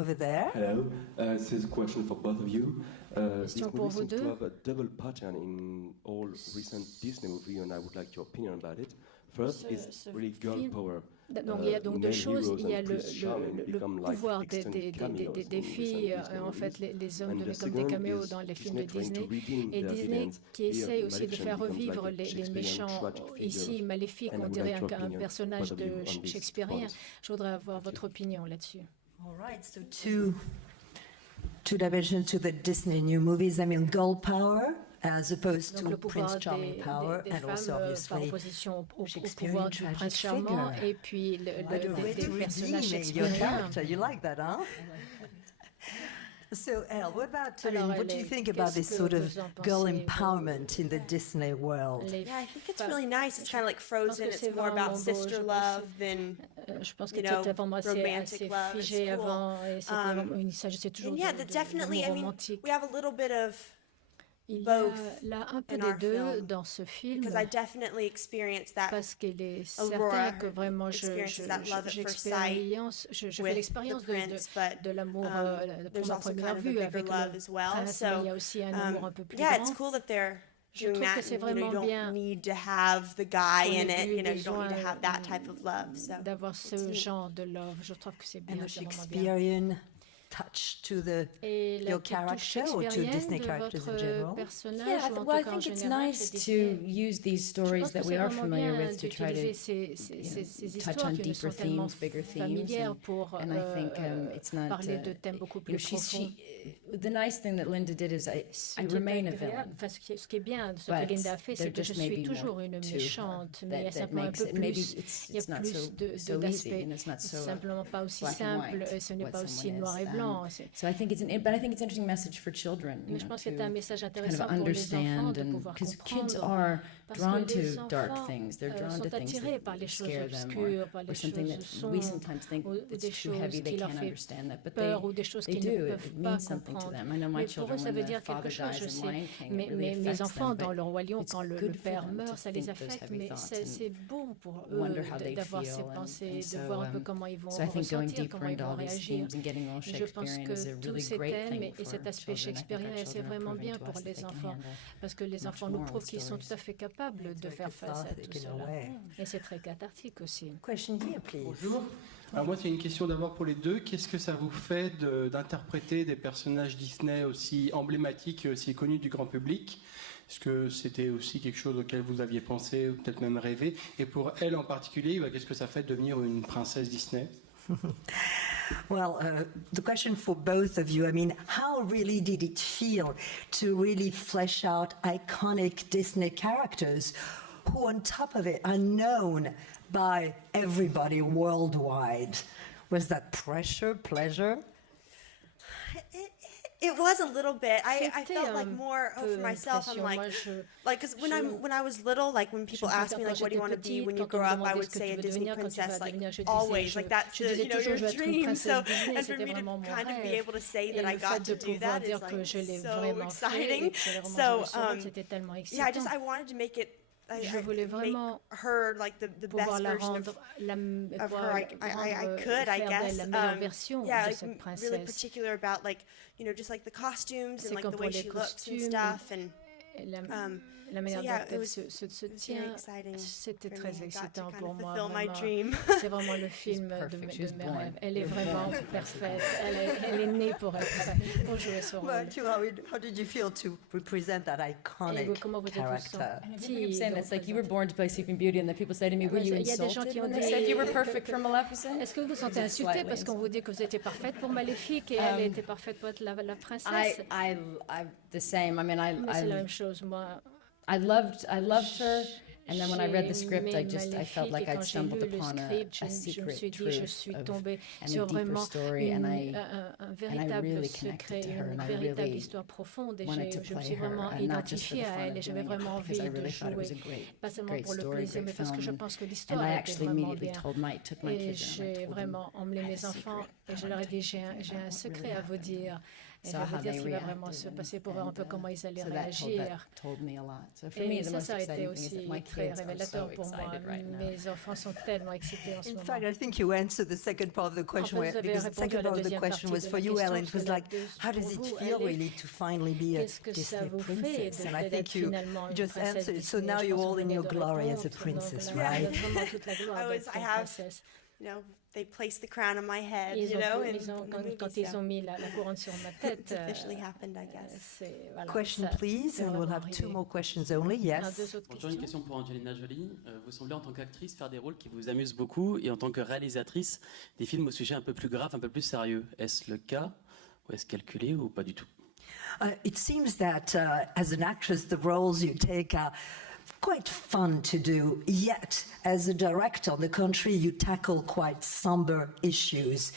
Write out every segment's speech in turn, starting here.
over there. Hello, this is a question for both of you. This Question pour movie vous seems to deux. have a double pattern in all recent Disney movies, and I would like your opinion about it. First, it's really girl film- power. Donc, il y a donc deux Male choses. heroes Il y a and Prince Charming become like pouvoir extended cameos des in filles. recent Disney En fait, movies. les hommes And deviennent the comme des second caméos is dans les films de Disney trying to Disney. redeem Et their Disney villains. qui Here, essaye aussi de Maleficent faire becomes revivre like a les Shakespearean méchants. tragic Ici, figure. Maléfique, And I on would dirait like your un opinion, personnage both of you, de on this shakespearien. point. Je voudrais avoir votre opinion là-dessus. All right, so two dimensions to the Disney new movies. I mean, girl power as opposed Donc to le pouvoir Prince Charming power, des and femmes also par obviously opposition au Shakespearean pouvoir du tragic prince charmant figure. et puis Right, des already personnages redeeming your shakespeariens. character. You like that, huh? So, Elle, what about, I mean, Alors, what do you Elle, think about this qu'est-ce sort que of vous en girl pensez, vous? empowerment in the Disney world? Les Yeah, I think it's femmes- really nice. It's kind of like Frozen. que It's c'est more about vraiment beau. sister Je pense- love than Je pense que you know, c'était vraiment assez romantic love. It's figé cool. avant et c'était vraiment- il s'agissait toujours And yeah, de definitely. I d'amour mean, romantique. we have a little bit of Il y a both là un peu in des our deux film, dans ce film because I definitely experienced that. parce qu'il est Aurora certain que vraiment experiences that love at first sight je fais with l'expérience the prince, but de l'amour there's pour ma also première kind of a vue bigger avec love le as well. prince, mais il y a So, aussi un amour un peu plus yeah, grand. it's cool that they're Je doing trouve que that. c'est And, you vraiment bien don't need to have the guy qu'on in ait it. eu You know, you don't need to besoin have that type of love. So d'avoir ce it's neat. genre de love. Je trouve que c'est bien, And a c'est vraiment bien. Shakespearean touch to Et la your petite touche character or to shakespearienne Disney de characters in votre general? personnage Yeah, ou en well, I tout cas en think it's général nice chez to Disney. use these Je stories pense that que we c'est are vraiment familiar bien with to try d'utiliser to ces touch histoires on qui nous deeper sont tellement themes, bigger themes, familières pour and I think it's not parler de thèmes beaucoup plus profonds. the nice thing that Linda did is I Ce qui est remain a agréable, villain. enfin, ce qui est bien, ce But que Linda a fait, c'est there que je just may suis be toujours more une to her méchante, mais il y a that simplement un makes peu it- maybe plus, il y a it's not plus so easy d'aspects. and it's not so C'est simplement pas aussi black and simple, white ce n'est what pas aussi someone noir et is. blanc. So I think but I think it's an interesting message for children. Mais je pense que c'est un message to kind intéressant of pour les enfants understand de pouvoir because kids comprendre. are Parce drawn que les to dark enfants things. They're drawn sont to things attirés par les that choses scare them obscures, par les or something choses that sombres, we sometimes think ou it's des too choses heavy, they qui leur can't fait understand that, but peur ou des choses they qu'ils do. ne It peuvent pas means something to comprendre. them. I know my Mais pour children, eux, ça when veut the dire father quelque chose, je dies in sais. Lion King, Mais it really mes affects enfants, them, dans but Le Roi Lion, it's quand le good for père them to meurt, ça les think those affecte, heavy mais thoughts c'est bon pour eux wonder how they d'avoir ces feel and pensées, de so, voir un peu comment ils vont so I think going ressentir, deeper comment ils into vont all these réagir. themes and getting all Je pense Shakespearean is a que tous really ces great thèmes thing et for cet aspect children. I think shakespearien, our c'est children are vraiment proving bien to pour us that les they can enfants, handle parce que les much enfants nous more prouvent qu'ils sont stories. tout à fait capables de very faire face à cathartic tout in a cela. way. Et c'est très cathartique aussi. Question here, please. Bonjour. Alors moi, c'est une question d'abord pour les deux. Qu'est-ce que ça vous fait d'interpréter des personnages Disney aussi emblématiques et aussi connus du grand public? Est-ce que c'était aussi quelque chose auquel vous aviez pensé ou peut-être même rêvé? Et pour elle en particulier, qu'est-ce que ça fait de devenir une princesse Disney? Well, the question for both of you, I mean, how really did it feel to really flesh out iconic Disney characters who, on top of it, are known by everybody worldwide? Was that pressure, pleasure? It was a little bit. I C'était felt like un more peu for myself. I'm pression. like, Moi, because when I was little, like when people me asked me souviens like, quand what do you j'étais want to be petite, when you quand on grow me up, I demandait would ce que say tu a veux Disney devenir quand tu vas princess, like devenir, je disais, always, like that's je disais your toujours, je vais être une dream. princesse So, Disney, and for c'était me vraiment to mon kind of be rêve. able to say Et that I le fait got de to do pouvoir that is dire que like je l'ai so vraiment fait et exciting. que je l'ai vraiment So, reçu, c'était tellement yeah, excitant. I wanted to make it. Je voulais vraiment make her like the best pouvoir la version rendre, of her. I could, I faire guess. d'elle la meilleure version Yeah, de like cette really princesse. particular about like just like the costumes C'est and like comme the pour way les she looks and costumes, stuff and. La manière so yeah, dont it elle was se very tient, exciting c'était for très me. I got to excitant kind pour of moi. fulfill my Vraiment. dream. C'est vraiment le film de She's mes born. rêves. Elle est You're vraiment born. parfaite. Elle est née pour jouer ce rôle. But how did you feel to represent that Et iconic vous, comment vous êtes character? senti I'm saying that's like you were born to play Sleeping Beauty, and then people say to me, "Were you Il y a des gens insulted qui ont when they dit- said you were perfect for Maleficent?" Est-ce que vous vous sentez Just insulté slightly parce qu'on vous dit que vous étiez parfaite pour Maléfique et elle était parfaite pour être la princesse? I'm the same. I mean, Mais c'est la même chose, moi. I loved her, and then when I read the script, I J'ai felt aimé like Maléfique, et I'd quand j'ai stumbled lu le upon script, a je me secret suis dit, je truth suis of tombée and sur a deeper vraiment story, and un véritable really secret, connected to her, une and I véritable really histoire profonde. Et wanted to je me play suis her, vraiment and not just for identifiée the à fun elle of et j'avais doing it, vraiment because I envie de really thought it was a jouer. Pas seulement great pour le story, plaisir, mais great parce que je film. pense que And l'histoire I était actually vraiment immediately bien. told my Et kids, and I j'ai told them, vraiment emmené I have a mes enfants secret. et je leur ai dit, j'ai un secret à vous dire. Et je saw vais vous how dire they ce qui va vraiment reacted se passer pour voir un peu comment ils allaient so that réagir. told me a lot. So for me, Et the most ça a été exciting thing is that aussi my très kids are révélateur so pour moi. excited right now. Mes enfants sont tellement excités en ce In moment. fact, I think you answered the second part of the question, En fait, vous avez because the répondu à second la part of the deuxième question partie was de for la you, question, Ellen. It parce was que la like, how does pour it vous, feel elle est- really to finally be a Qu'est-ce que ça Disney vous fait princess? And I d'être think you finalement une just princesse answered. So Disney? now Je you're pense que all vous in venez your de glory as a répondre. princess, Donc là, vous right? êtes vraiment toute la gloire d'être I une have, princesse. you know, they placed the crown on my head, Ils you ont, know, ils ont- in the quand, movie, quand ils so ont mis la couronne sur ma tête, it's officially happened, I guess. c'est voilà. Question, ça- please, c'est and we'll vraiment have two arrivé. more questions only. Deux Yes. autres Bonjour, une questions. question pour Angelina Jolie. Vous semblez en tant qu'actrice faire des rôles qui vous amusent beaucoup et en tant que réalisatrice des films au sujet un peu plus grave, un peu plus sérieux. Est-ce le cas ou est-ce calculé ou pas du tout? It seems that as an actress, the roles you take are quite fun to do, yet as a director, on the contrary, you tackle quite somber issues.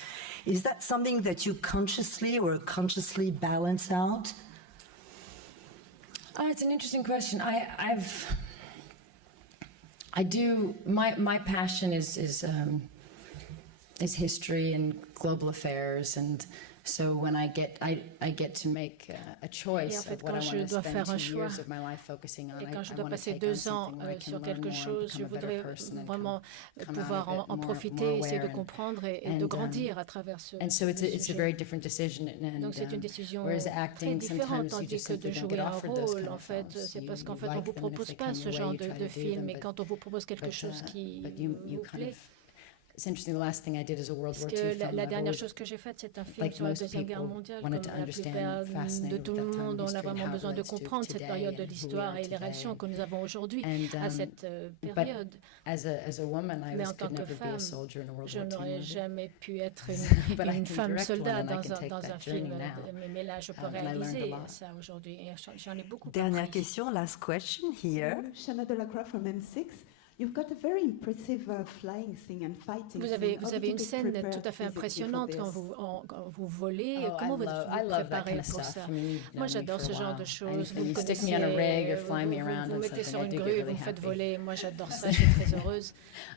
Is that something that you consciously or consciously balance out? It's an interesting question. I do. My passion is history and global affairs, and so when I get to make a choice Et en fait, of what I quand je want to dois spend faire un 2 choix, years of my life focusing on, et quand je I dois want to passer take on 2 ans something where I can sur learn quelque more and chose, je become a better voudrais person and vraiment come pouvoir out of it en more profiter, essayer de aware comprendre et and, de grandir à travers ce and so it's a sujet. very different decision. And, Donc c'est une décision whereas très acting, différente, sometimes you tandis just que de simply don't jouer get un offered those rôle, kind en of fait, films. c'est You parce qu'en fait, like on vous them, and if propose they pas come ce your way, genre you try de to do film, them, mais quand on vous propose quelque chose qui but you vous kind plaît. of. It's interesting. The last thing I did is a World Parce War que II la, film. la I've dernière always- chose que j'ai faite, c'est un film like sur la most Deuxième Guerre people, mondiale, wanted comme to la understand, plupart fascinated de with tout that le time monde. On a history and vraiment how it besoin de relates to comprendre cette today période de and who we l'histoire are et les today. réactions que nous avons aujourd'hui And, à cette but période. as a woman, I Mais was, en tant could que never be femme, a soldier in a World je War II n'aurais movie. jamais pu être But I une can femme direct one soldat and I can dans take un that film. journey now. Mais là, je peux And I learned a réaliser lot. ça aujourd'hui. Et j'en ai beaucoup Dernière appris. question, last question here. Shanna Delacroix from M6. You've got a very impressive flying scene and fighting Vous scene. avez How did une you get scène prepared tout à fait physically for impressionnante this? quand vous volez. Oh, Comment vous I vous love that préparez kind of pour stuff. ça? I mean, you've known Moi, me j'adore for a ce genre while. de choses. And Vous me you stick connaissez, me on a rig or fly me vous around vous on mettez something, sur I une do get grue, vous really me faites happy. voler. Moi, j'adore ça, je suis très heureuse.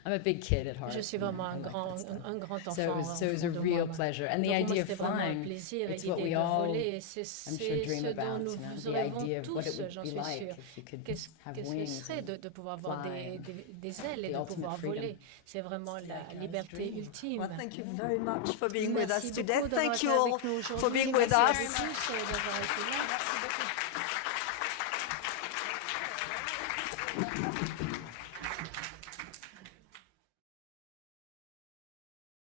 I'm a big kid at heart. Je suis you know, vraiment I like that stuff. un grand enfant. So it was a au fond de real moi. pleasure. And the Donc, pour moi, idea of c'était vraiment un flying, plaisir. Et it's what l'idée we de all, voler, c'est I'm sure, dream ce dont about, nous you know, vous the idea rêvons of what tous, it would j'en be suis like sûre. if you could Qu'est-ce have que ce wings serait and de pouvoir avoir fly des ailes et the de ultimate pouvoir freedom. voler? C'est vraiment la liberté ultime. Well, thank you very much for being with us Merci today. beaucoup d'avoir Thank été you all avec nous aujourd'hui. for being with Merci us. à vous tous d'avoir été là. Merci beaucoup.